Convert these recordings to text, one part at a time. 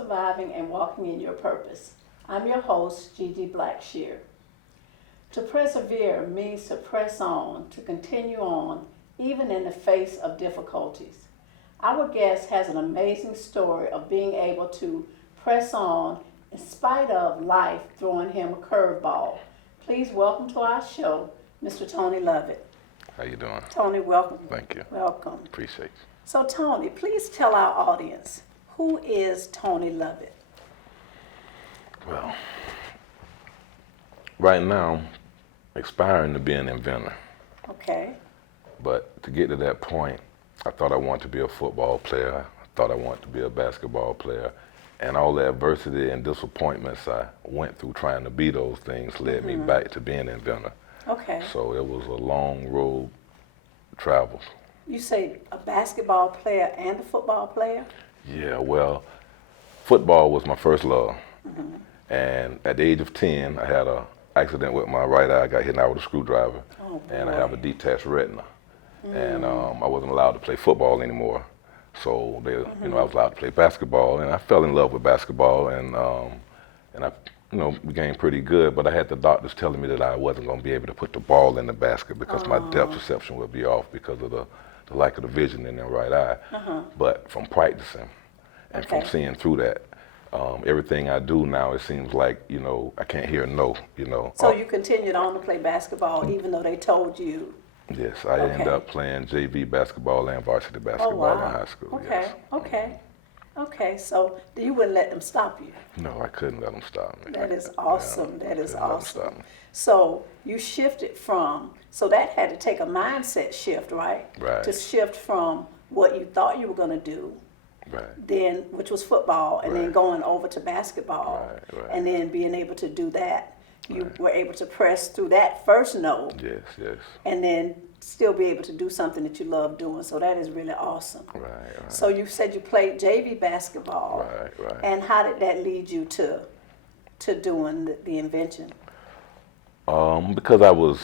surviving and walking in your purpose. I'm your host, Gigi Blackshear. To persevere means to press on, to continue on, even in the face of difficulties. Our guest has an amazing story of being able to press on in spite of life throwing him a curveball. Please welcome to our show, Mr. Tony Lovett. How you doing? Tony, welcome. Thank you. Welcome. Appreciate you. So Tony, please tell our audience, who is Tony Lovett? Well, right now, I'm aspiring to be an inventor. Okay. But to get to that point, I thought I wanted to be a football player. I thought I wanted to be a basketball player. And all the adversity and disappointments I went through trying to be those things led me back to being an inventor. Okay. So it was a long road travel. You say a basketball player and a football player? Yeah, well, football was my first love. And at the age of 10, I had an accident with my right eye. I got hit out with a screwdriver. Oh, and I have a detached retina. And I wasn't allowed to play football anymore. So they, I was allowed to play basketball, and I fell in love with basketball, and I, became pretty good. But I had the doctors telling me that I wasn't going to be able to put the ball in the basket because my depth perception would be off because of the lack of the vision in the right eye. But from practicing and from seeing through that, everything I do now, it seems like, I can't hear no, So you continued on to play basketball even though they told you? Yes, I ended up playing JV basketball and varsity basketball in high school. Okay, yes. okay. So you wouldn't let them stop you? No, I couldn't let them stop me. That is awesome. Yeah, that is couldn't let them awesome. stop me. So you shifted from, so that had to take a mindset shift, right? Right. To shift from what you thought you were going to do, Right. then, which was football, and then Right. going over to basketball, Right. and then being able to do that. You were able to press through that first no, Yes, yes. and then still be able to do something that you love doing. So that is really awesome. Right. So you said you played JV basketball. Right. And how did that lead you to doing the invention? Because I was,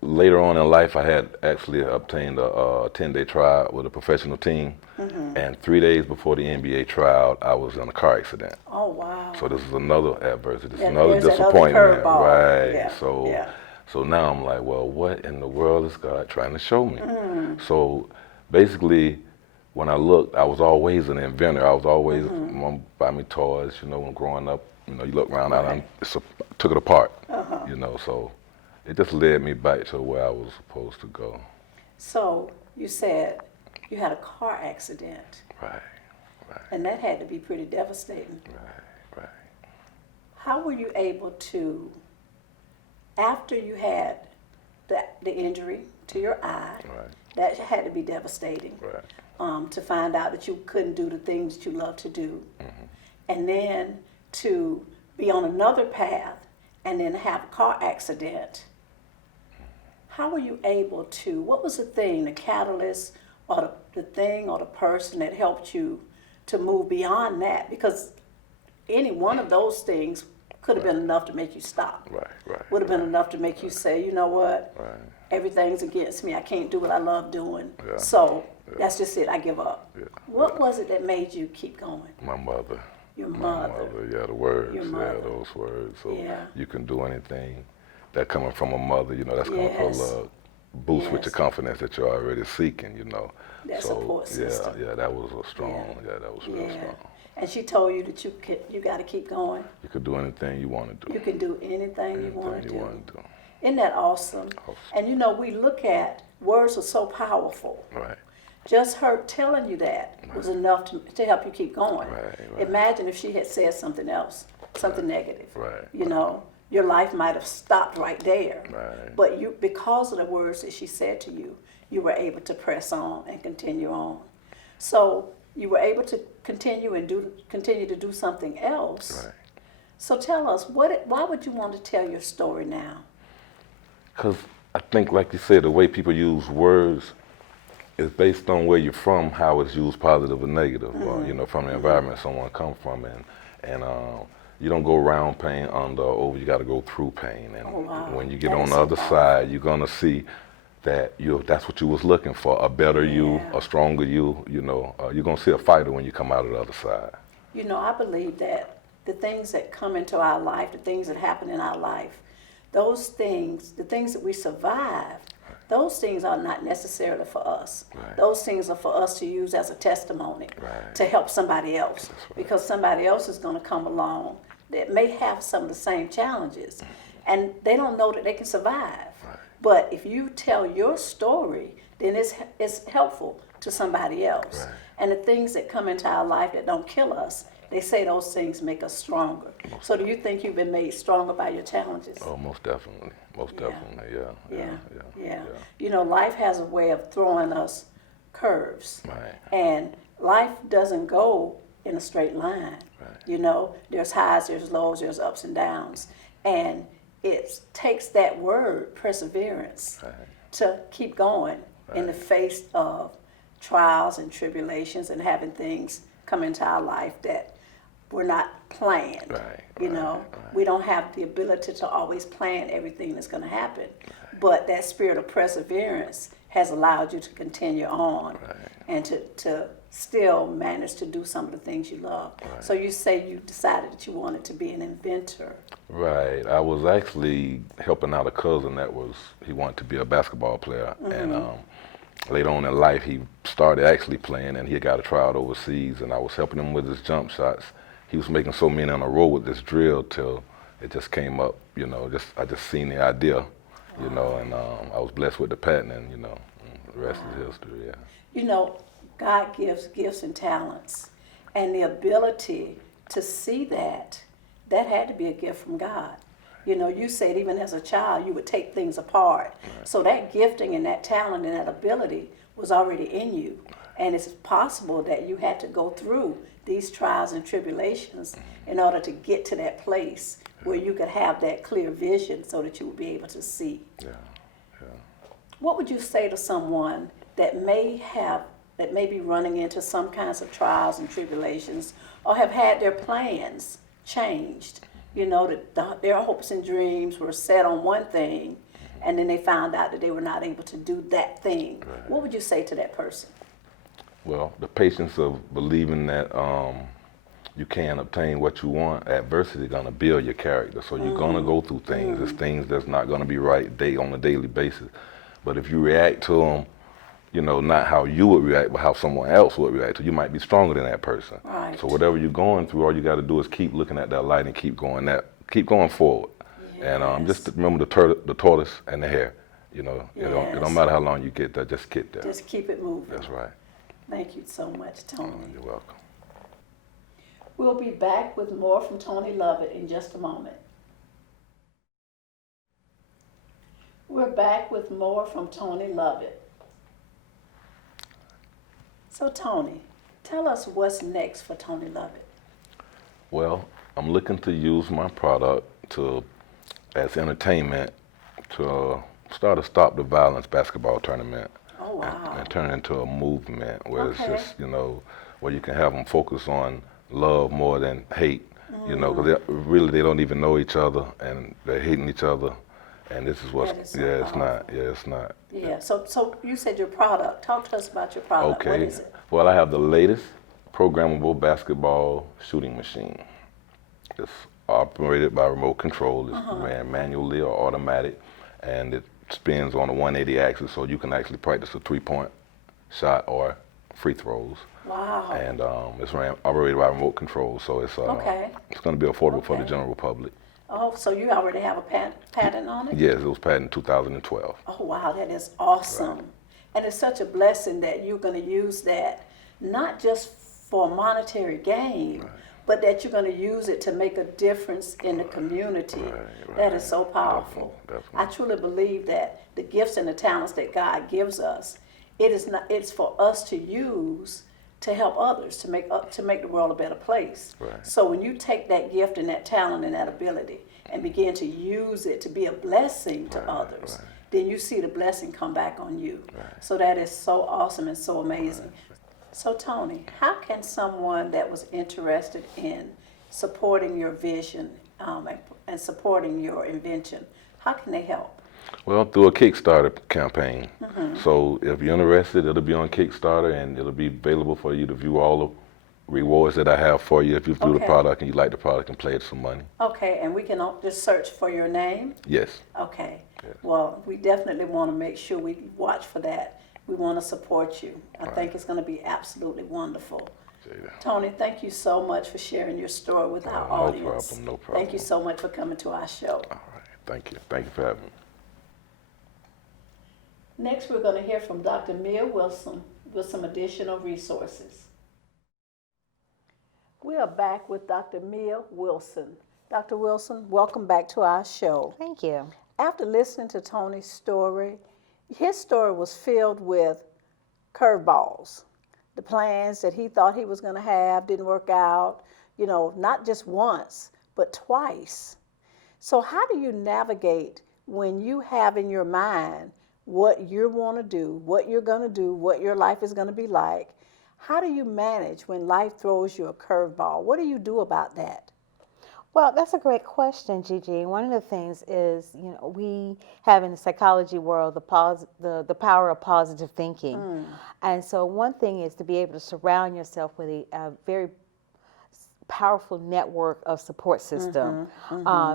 later on in life, I had actually obtained a 10-day tryout with a professional team. And 3 days before the NBA tryout, I was in a car accident. Oh, wow. So this is another adversity, this is Yeah, another there's another disappointment. curveball. Right. Yeah. So now I'm like, well, what in the world is God trying to show me? So basically, when I looked, I was always an inventor. I was always, Mom buy me toys, when growing up, you look around, I took it apart, so it just led me back to where I was supposed to go. So you said you had a car accident. Right. And that had to be pretty devastating. Right. How were you able to, after you had the injury to your eye, that had to be devastating, to find out that you couldn't do the things that you love to do, and then to be on another path and then have a car accident. How were you able to, what was the thing, the catalyst or the thing or the person that helped you to move beyond that? Because any one of those things could have been enough to make you stop. Right. Would have been enough to make you say, you know what, Right. everything's against me. I can't do what I love doing. Yeah. So that's just it. I give up. Yeah. What was it that made you keep going? My mother. Your My mother. yeah, the words, Your mother. those words. So Yeah. you can do anything. That coming from a mother, that's going to put a boost with your confidence that you're already seeking, That so, support system. Yeah, that was a strong, that was real strong. And she told you that you got to keep going. You could do anything you want to do. You can do anything you want to do. want to do. Isn't that awesome? And we look at, words are so powerful. Right. Just her telling you that was enough to help you keep going. Right. Imagine if she had said something else, something negative. Right. Your life might have stopped right there. Right. But because of the words that she said to you, you were able to press on and continue on. So you were able to continue to do something else. Right. So tell us, why would you want to tell your story now? Because I think, like you said, the way people use words is based on where you're from, how it's used, positive or negative, from the environment someone comes from, and you don't go around pain, under or over. You got to go through pain, and when you get on the other side, you're gonna see that that's what you was looking for, a better you, a stronger you. You're gonna see a fighter when you come out of the other side. You know, I believe that the things that come into our life, the things that happen in our life, those things, the things that we survive, those things are not necessarily for us. Right. Those things are for us to use as a testimony Right. to help somebody else. Right. Because somebody else is going to come along that may have some of the same challenges, and they don't know that they can survive. Right. But if you tell your story, then it's helpful to somebody else. Right. And the things that come into our life that don't kill us, they say those things make us stronger. So do you think you've been made stronger by your challenges? Oh, most definitely. Most Yeah. definitely, yeah. You know, life has a way of throwing us curves. Right. And life doesn't go in a straight line. Right. You know, there's highs, there's lows, there's ups and downs. And it takes that word, perseverance, Right. to keep going in the Right. face of trials and tribulations and having things come into our life that were not planned. Right, You right, know, right. we don't have the ability to always plan everything that's going to happen. But that spirit of perseverance has allowed you to continue on and to still manage to do some of the things you love. Right. So you say you decided that you wanted to be an inventor. Right. I was actually helping out a cousin he wanted to be a basketball player. And later on in life, he started actually playing, and he got a tryout overseas, and I was helping him with his jump shots. He was making so many in a row with this drill till it just came up, you know, I just seen the idea, you know, and I was blessed with the patent, and, you know, the rest is history, yeah. You know, God gives gifts and talents, and the ability to see that had to be a gift from God. You know, you said even as a child, you would take things apart. Right. So that gifting and that talent and that ability was already in you. And it's possible that you had to go through these trials and tribulations in order to get to that place where you could have that clear vision so that you would be able to see. Yeah. What would you say to someone that may be running into some kinds of trials and tribulations or have had their plans changed? You know, that their hopes and dreams were set on one thing, and then they found out that they were not able to do that thing. Right. What would you say to that person? Well, the patience of believing that you can obtain what you want. Adversity is going to build your character. So you're going to go through things. There's things that's not going to be right on a daily basis. But if you react to them, you know, not how you would react, but how someone else would react to, you might be stronger than that person. Right. So whatever you're going through, all you got to do is keep looking at that light and keep going forward. Yes. And just remember the tortoise and the hare. You know, it don't matter how long you get there, just get there. Just keep it moving. That's right. Thank you so much, Tony. You're welcome. We'll be back with more from Tony Lovett in just a moment. We're back with more from Tony Lovett. So Tony, tell us what's next for Tony Lovett. Well, I'm looking to use my product as entertainment to start a Stop the Violence basketball tournament. Oh, wow. And turn it into a movement where it's just, you know, where you can have them focus on love more than hate, you know, because they don't even know each other and they're hating each other. And this is what's, it's not. Yeah, so you said your product. Talk to us about your product. Okay. What is it? Well, I have the latest programmable basketball shooting machine. It's operated by remote control. It's ran manually or automatic, and it spins on a 180 axis, so you can actually practice a three-point shot or free throws. Wow. And it's operated by remote control, so it's going to be affordable for the general public. Oh, so you already have a patent on it? Yes, it was patented in 2012. Oh, wow, that is awesome. Right. And it's such a blessing that you're going to use that, not just for monetary gain, but that you're going to use it to make a difference in the community. Right. That is so powerful. Definitely. I truly believe that the gifts and the talents that God gives us, it's for us to use to help others, to make the world a better place. Right. So when you take that gift and that talent and that ability and begin to use it to be a blessing to others, then you see the blessing come back on you. Right. So that is so awesome and so amazing. Right. So Tony, how can someone that was interested in supporting your vision and supporting your invention, how can they help? Well, through a Kickstarter campaign. So if you're interested, it'll be on Kickstarter and it'll be available for you to view all rewards that I have for you if you do the Okay. product and you like the product and play it some money. Okay, and we can just search for your name? Yes. Okay. Yes. Well, we definitely want to make sure we watch for that. We want to support you. I think it's going to be absolutely wonderful. Tony, thank you so much for sharing your story with our audience. No problem. Thank you so much for coming to our show. All right, thank you. Thank you for having me. Next, we're going to hear from Dr. Mia Wilson with some additional resources. We are back with Dr. Mia Wilson. Dr. Wilson, welcome back to our show. Thank you. After listening to Tony's story, his story was filled with curveballs. The plans that he thought he was going to have didn't work out, you know, not just once, but twice. So how do you navigate when you have in your mind what you want to do, what you're going to do, what your life is going to be like? How do you manage when life throws you a curveball? What do you do about that? Well, that's a great question, Gigi. One of the things is, you know, we have in the psychology world the power of positive thinking. And so one thing is to be able to surround yourself with a very powerful network of support system.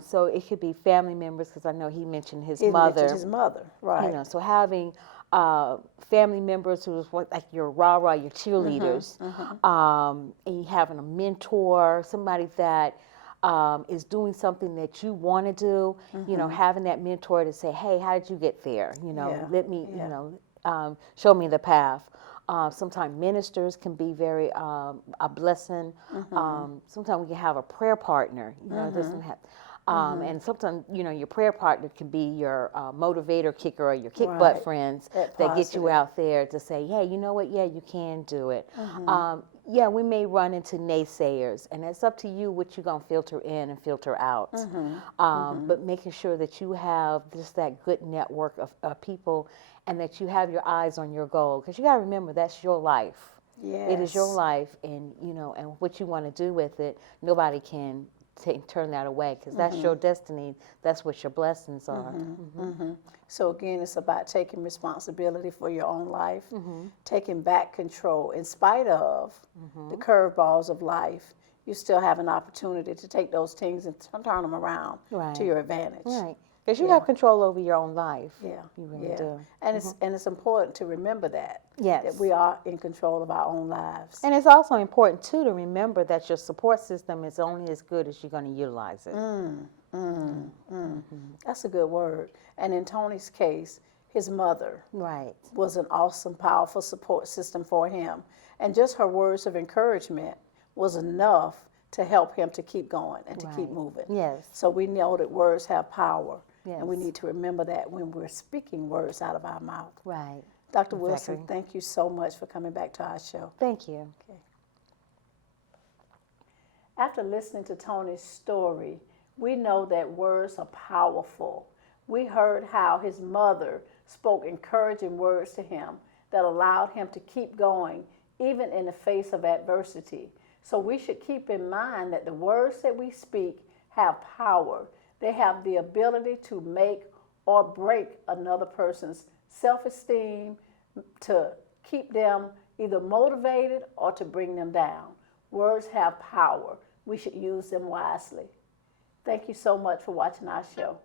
So it could be family members, because I know he mentioned his mother. Mentioned his mother, right. You know, so having family members who is like your rah-rah, your cheerleaders, and you having a mentor, somebody that is doing something that you want to do, you know, having that mentor to say, hey, how did you get there? You know, let me, you know, show me the path. Sometimes ministers can be very a blessing. Sometimes we can have a prayer partner. You know, it doesn't have. And sometimes, you know, your prayer partner can be your motivator, kicker, or your kick butt friends that get you out there to say, hey, you know what? Yeah, you can do it. Yeah, we may run into naysayers, and it's up to you what you're going to filter in and filter out. But making sure that you have just that good network of people and that you have your eyes on your goal. Because you got to remember, that's your life. Yes. It is your life, and, you know, and what you want to do with it, nobody can turn that away, because that's your destiny. That's what your blessings are. So again, it's about taking responsibility for your own life, taking back control. In spite of the curveballs of life, you still have an opportunity to take those things and turn them around to your advantage. Right. Because you have control over your own life. Yeah. You really do. And it's important to remember that. Yes. That we are in control of our own lives. And it's also important, too, to remember that your support system is only as good as you're going to utilize it. That's a good word. And in Tony's case, his mother was an awesome, powerful support system for him. And just her words of encouragement was enough to help him to keep going and to keep moving. Yes. So we know that words have power. Yes. And we need to remember that when we're speaking words out of our mouth. Right. Dr. Wilson, thank you so much for coming back to our show. Thank you. Okay. After listening to Tony's story, we know that words are powerful. We heard how his mother spoke encouraging words to him that allowed him to keep going, even in the face of adversity. So we should keep in mind that the words that we speak have power. They have the ability to make or break another person's self-esteem, to keep them either motivated or to bring them down. Words have power. We should use them wisely. Thank you so much for watching our show.